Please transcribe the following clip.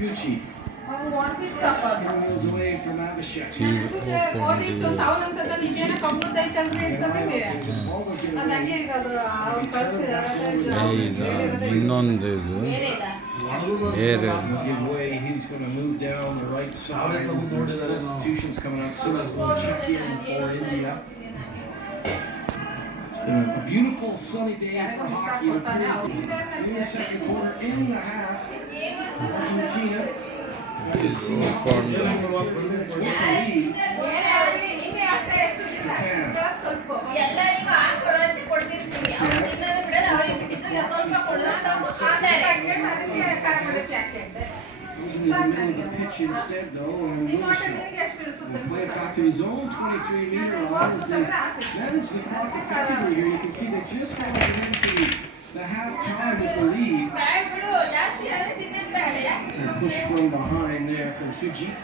Gucci. ಅವ್ನು ಹೊಡ್ದಿತ್ತಪ್ಪ ಅದು. Moves away from Abhishek. ನನಗೆ ಓದಿತ್ತು ಸಾವನಂತದ ನಿಜೇನ ಕಮ್ಮುದ ಐತಂದ್ರೆ ಇರ್ತದೆ ಅದು ಹಂಗೆ ಈಗ ಅದು ಅವ್ರ ಈಗ ಇನ್ನೊಂದು ಇದು ಬೇರೆ Give way. He's going to move down the right side. Substitutions coming out. Sumit will check in for India. It's been a beautiful sunny day for hockey. In the second quarter, in the half, Argentina. ಎಲ್ಲರಿಗೂ ಹಾಕೊಡಂತೆ ಕೊಡ್ತಿರ್ತೀವಿ ಅವ್ರು ತಿನ್ನೋದು ಬಿಡೋದು ಅವ್ರಿಗೆ ಬಿಟ್ಟಿದ್ದು ಸ್ವಲ್ಪ ಕೊಡೋದು Goes in the middle of the pitch instead, though, and will play it back to his own 23-meter line as they manage the clock effectively here. You can see they just got into the half-time with the lead. And push from behind there from Sujit.